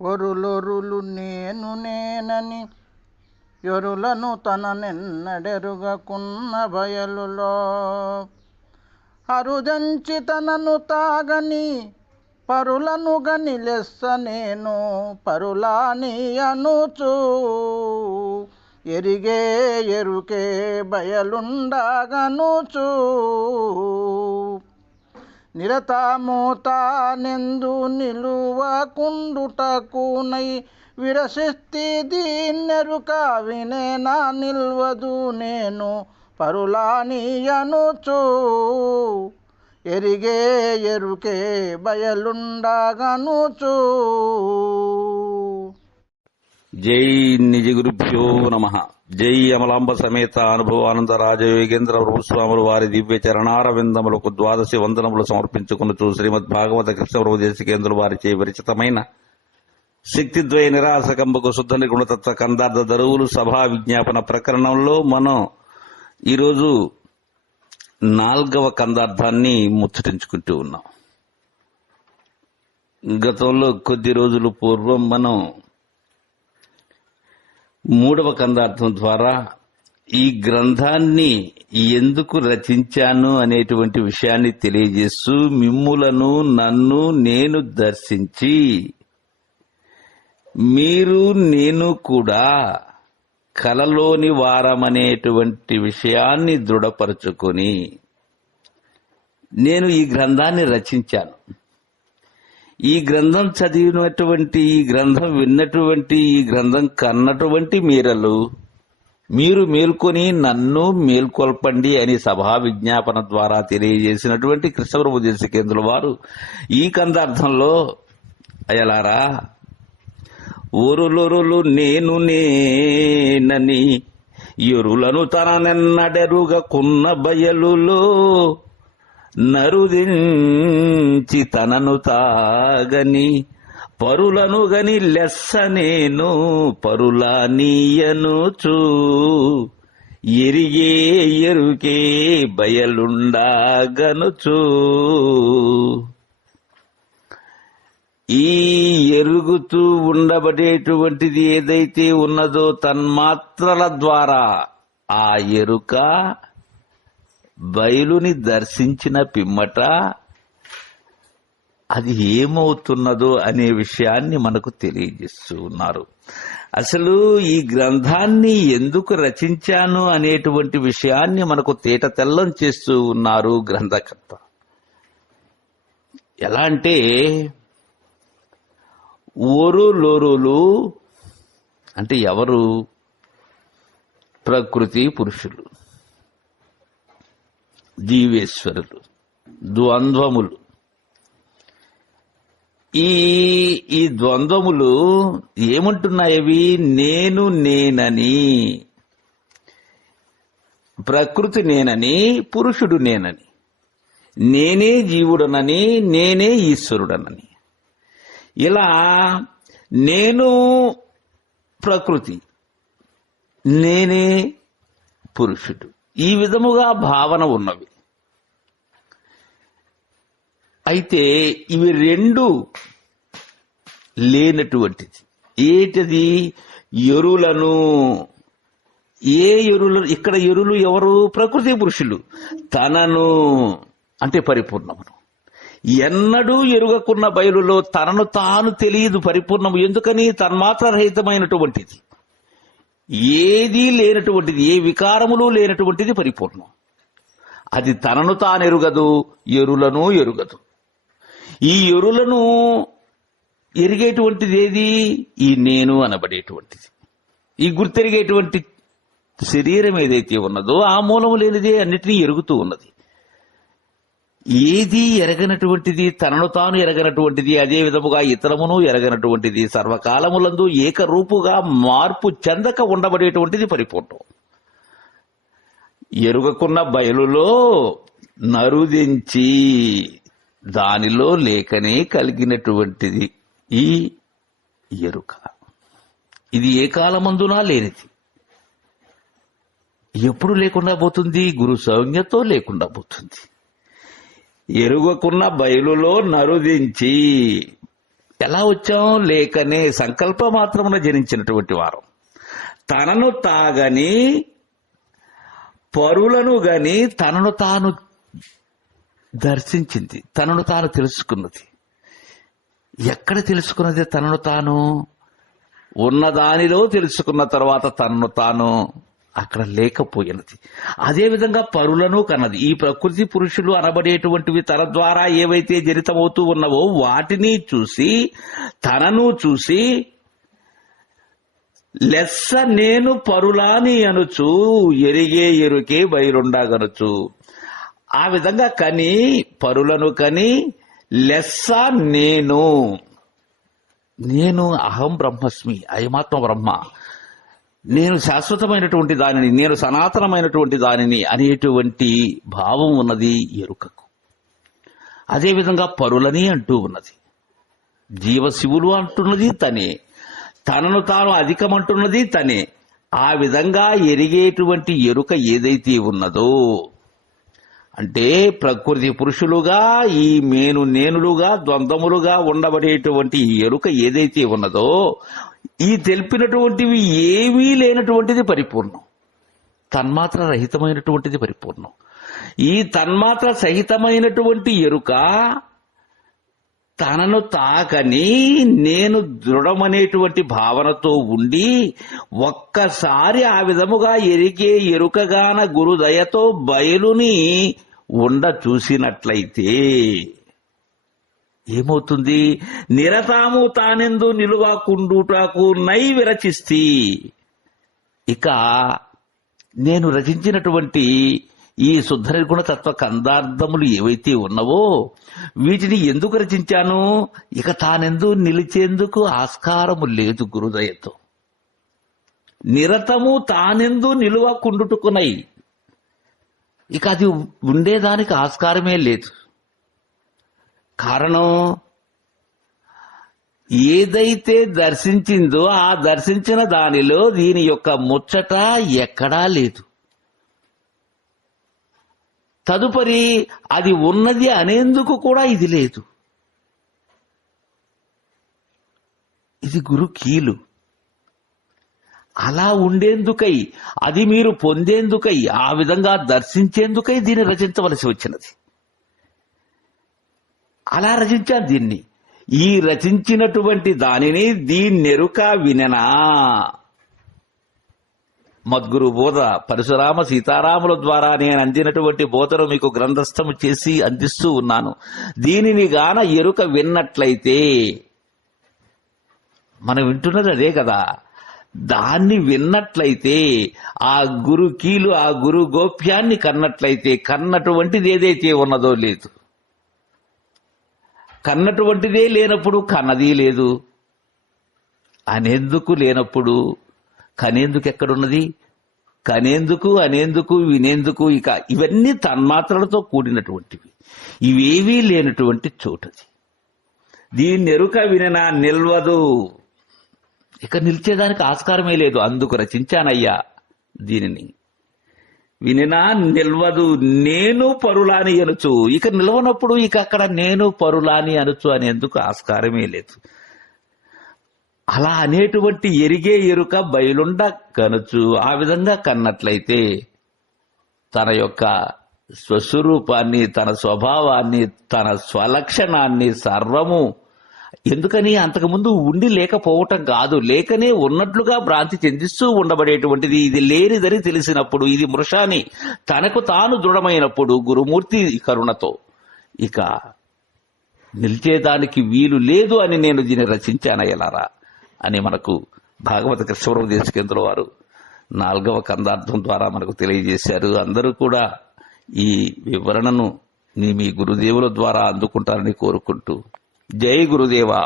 ఒరులొరులు నేను నేనని ఎరులను తన నిన్నడెరుగకున్న బయలులో. అరుదంచి తనను తాగని పరులను గని లెస్స నేను పరులాని అనుచు. ఎరిగే ఎరుకే బయలుండగనుచూ. నిరతమూతానెందు నిలువకుండుటకునై విరసిస్తి దీన్నెరుక వినేనా నిల్వదు నేను పరులానియనుచు. ఎరిగే ఎరుకే బయలుండగనుచు. జై నిజ గురుభ్యో నమ. జై అమలాంబ సమేత అనుభవానంద రాజయోగేంద్ర ప్రభుస్వాములు వారి దివ్య చరణార విందములకు ద్వాదశి వందనములు సమర్పించుకున్నచు శ్రీమద్ భాగవత కృష్ణ దేశికేంద్రులు వారిచే విరచితమైన శక్తిద్వయ నిరాశకంబకు శుద్ధ నిగుణతత్వ కందార్థ దరువులు సభా విజ్ఞాపన ప్రకరణంలో మనం ఈరోజు నాల్గవ కందార్థాన్ని ముచ్చటించుకుంటూ ఉన్నాం. గతంలో కొద్ది రోజుల పూర్వం మనం మూడవ కందార్థం ద్వారా ఈ గ్రంథాన్ని ఎందుకు రచించాను అనేటువంటి విషయాన్ని తెలియజేస్తూ మిమ్ములను నన్ను నేను దర్శించి మీరు నేను కూడా కలలోని వారమనేటువంటి విషయాన్ని దృఢపరుచుకొని నేను ఈ గ్రంథాన్ని రచించాను. ఈ గ్రంథం చదివినటువంటి ఈ గ్రంథం విన్నటువంటి ఈ గ్రంథం కన్నటువంటి మీరలు మీరు మేల్కొని నన్ను మేల్కొల్పండి అని సభా విజ్ఞాపన ద్వారా తెలియజేసినటువంటి కృష్ణప్రభు దేశకేంద్రుల వారు. ఈ కందార్థంలో అయలారా ఊరులొరులు నేను నేనని ఎరులను తననెన్నడెరుగకున్న బయలులో నరుదించి తనను తాగని పరులను గని లెస్స నేను పరులా నీయనుచు ఎరిగే ఎరుకే బయలుండాగనుచు. ఈ ఎరుగుతూ ఉండబడేటువంటిది ఏదైతే ఉన్నదో తన్మాత్రల ద్వారా ఆ ఎరుక బయలుని దర్శించిన పిమ్మట అది ఏమవుతున్నదో అనే విషయాన్ని మనకు తెలియజేస్తూ ఉన్నారు. అసలు ఈ గ్రంథాన్ని ఎందుకు రచించాను అనేటువంటి విషయాన్ని మనకు తేట తెల్లం చేస్తూ ఉన్నారు గ్రంథకర్త. ఎలా అంటే ఓరులోరులు అంటే ఎవరు? ప్రకృతి పురుషులు. దీవేశ్వరులు ద్వంద్వములు. ఈ ఈ ద్వంద్వములు ఏమంటున్నాయవి? నేను నేనని. ప్రకృతి నేనని పురుషుడు నేనని. నేనే జీవుడనని నేనే ఈశ్వరుడనని. ఇలా నేను ప్రకృతి నేనే పురుషుడు. ఈ విధముగా భావన ఉన్నవి. అయితే ఇవి రెండు లేనటువంటిది. ఏటది? ఎరులను ఏ ఎరులు ఇక్కడ ఎరులు ఎవరు? ప్రకృతి పురుషులు. తనను అంటే పరిపూర్ణమును. ఎన్నడూ ఎరుగకున్న బయలులో తనను తాను తెలియదు పరిపూర్ణము. ఎందుకని? తన్మాత్ర రహితమైనటువంటిది ఏదీ లేనటువంటిది ఏ వికారములు లేనటువంటిది పరిపూర్ణం. అది తనను తానెరుగదు ఎరులను ఎరుగదు. ఈ ఎరులను ఎరిగేటువంటిది ఏది? ఈ నేను అనబడేటువంటిది. ఈ గుర్తెరిగేటువంటి శరీరం ఏదైతే ఉన్నదో ఆ మూలము లేనిదే అన్నిటినీ ఎరుగుతూ ఉన్నది. ఏది ఎరగనటువంటిది తనను తాను ఎరగనటువంటిది అదే విధముగా ఇతరమును ఎరగనటువంటిది. సర్వకాలములందు ఏకరూపుగా మార్పు చెందక ఉండబడేటువంటిది పరిపూర్ణం. ఎరుగకున్న బయలులో నరుదించి దానిలో లేకనే కలిగినటువంటిది ఈ ఎరుక. ఇది ఏ కాలమందునా లేనిది. ఎప్పుడు లేకుండా పోతుంది? గురు సౌజ్ఞతో లేకుండా పోతుంది. ఎరుగకున్న బయలులో నరుదించి. ఎలా వచ్చాం? లేకనే సంకల్ప మాత్రమున జనించినటువంటి వారు. తనను తాగని పరులను గని తనను తాను దర్శించింది. తనను తాను తెలుసుకున్నది. ఎక్కడ తెలుసుకున్నది తనను తాను? ఉన్నదానిలో తెలుసుకున్న తర్వాత తనను తాను అక్కడ లేకపోయినది. అదేవిధంగా పరులను కన్నది. ఈ ప్రకృతి పురుషులు అనబడేటువంటివి తన ద్వారా ఏవైతే జనితమవుతూ ఉన్నవో వాటిని చూసి తనను చూసి లెస్స నేను పరులాని అనుచు ఎరిగే ఎరుకే బయలుండగనుచు ఆ విధంగా కని పరులను కని లెస్స నేను నేను అహం బ్రహ్మస్మి అయమాత్మ బ్రహ్మ నేను శాశ్వతమైనటువంటి దానిని నేను సనాతనమైనటువంటి దానిని అనేటువంటి భావం ఉన్నది ఎరుకకు. అదేవిధంగా పరులని అంటూ ఉన్నది. జీవశివులు అంటున్నది తనే. తనను తాను అధికమంటున్నది తనే. ఆ విధంగా ఎరిగేటువంటి ఎరుక ఏదైతే ఉన్నదో అంటే ప్రకృతి పురుషులుగా ఈ మేను నేనులుగా ద్వంద్వములుగా ఉండబడేటువంటి ఎరుక ఏదైతే ఉన్నదో ఈ తెలిపినటువంటివి ఏమీ లేనటువంటిది పరిపూర్ణం. తన్మాత్ర రహితమైనటువంటిది పరిపూర్ణం. ఈ తన్మాత్ర సహితమైనటువంటి ఎరుక తనను తాకని నేను దృఢమనేటువంటి భావనతో ఉండి ఒక్కసారి ఆ విధముగా ఎరిగే ఎరుకగాన గురుదయతో బయలుని ఉండ చూసినట్లయితే ఏమవుతుంది? నిరతాము తానెందు నిలువకుండుటకు నై విరచిస్తి. ఇక నేను రచించినటువంటి ఈ శుద్ధ నిర్గుణ తత్వ కందార్థములు ఏవైతే ఉన్నవో వీటిని ఎందుకు రచించాను? ఇక తానెందు నిలిచేందుకు ఆస్కారము లేదు గురుదయతో. నిరతము తానెందు నిలువకుండుటకునై. ఇక అది ఉండేదానికి ఆస్కారమే లేదు. కారణం ఏదైతే దర్శించిందో ఆ దర్శించిన దానిలో దీని యొక్క ముచ్చట ఎక్కడా లేదు. తదుపరి అది ఉన్నది అనేందుకు కూడా ఇది లేదు. ఇది గురు కీలు అలా ఉండేందుకై అది మీరు పొందేందుకై ఆ విధంగా దర్శించేందుకై దీన్ని రచించవలసి వచ్చినది. అలా రచించాను దీన్ని. ఈ రచించినటువంటి దానిని దీన్నెరుక విననా? మద్గురు బోధ పరశురామ సీతారాముల ద్వారా నేను అందినటువంటి బోధను మీకు గ్రంథస్థము చేసి అందిస్తూ ఉన్నాను. దీనిని గాన ఎరుక విన్నట్లయితే మనం వింటున్నది అదే కదా. దాన్ని విన్నట్లయితే ఆ గురు కీలు ఆ గురు గోప్యాన్ని కన్నట్లయితే కన్నటువంటిది ఏదైతే ఉన్నదో లేదు. కన్నటువంటిదే లేనప్పుడు కన్నది లేదు. అనేందుకు లేనప్పుడు కనేందుకు ఎక్కడున్నది? కనేందుకు అనేందుకు వినేందుకు ఇక ఇవన్నీ తన్మాత్రలతో కూడినటువంటివి. ఇవేవీ లేనటువంటి చోటది. దీన్ని ఎరుక విననా నిల్వదు. ఇక నిలిచేదానికి ఆస్కారమే లేదు. అందుకు రచించానయ్యా దీనిని. వినినా నిల్వదు నేను పరులాని అనుచు. ఇక నిలవనప్పుడు ఇక అక్కడ నేను పరులాని అనుచు అనేందుకు ఆస్కారమే లేదు. అలా అనేటువంటి ఎరిగే ఎరుక బయలుండ కనుచు. ఆ విధంగా కన్నట్లయితే తన యొక్క స్వస్వరూపాన్ని తన స్వభావాన్ని తన స్వలక్షణాన్ని సర్వము ఎందుకని అంతకుముందు ఉండి లేకపోవటం కాదు లేకనే ఉన్నట్లుగా భ్రాంతి చెందిస్తూ ఉండబడేటువంటిది. ఇది లేనిదని తెలిసినప్పుడు ఇది మృషాని తనకు తాను దృఢమైనప్పుడు గురుమూర్తి కరుణతో. ఇక నిలిచేదానికి వీలు లేదు అని నేను దీన్ని రచించాను ఎలారా అని మనకు భాగవత కృష్ణవరం దేశకేంద్రుల వారు నాలుగవ కందార్థం ద్వారా మనకు తెలియజేశారు. అందరూ కూడా ఈ వివరణను మీ గురుదేవుల ద్వారా అందుకుంటారని కోరుకుంటూ జై గురుదేవా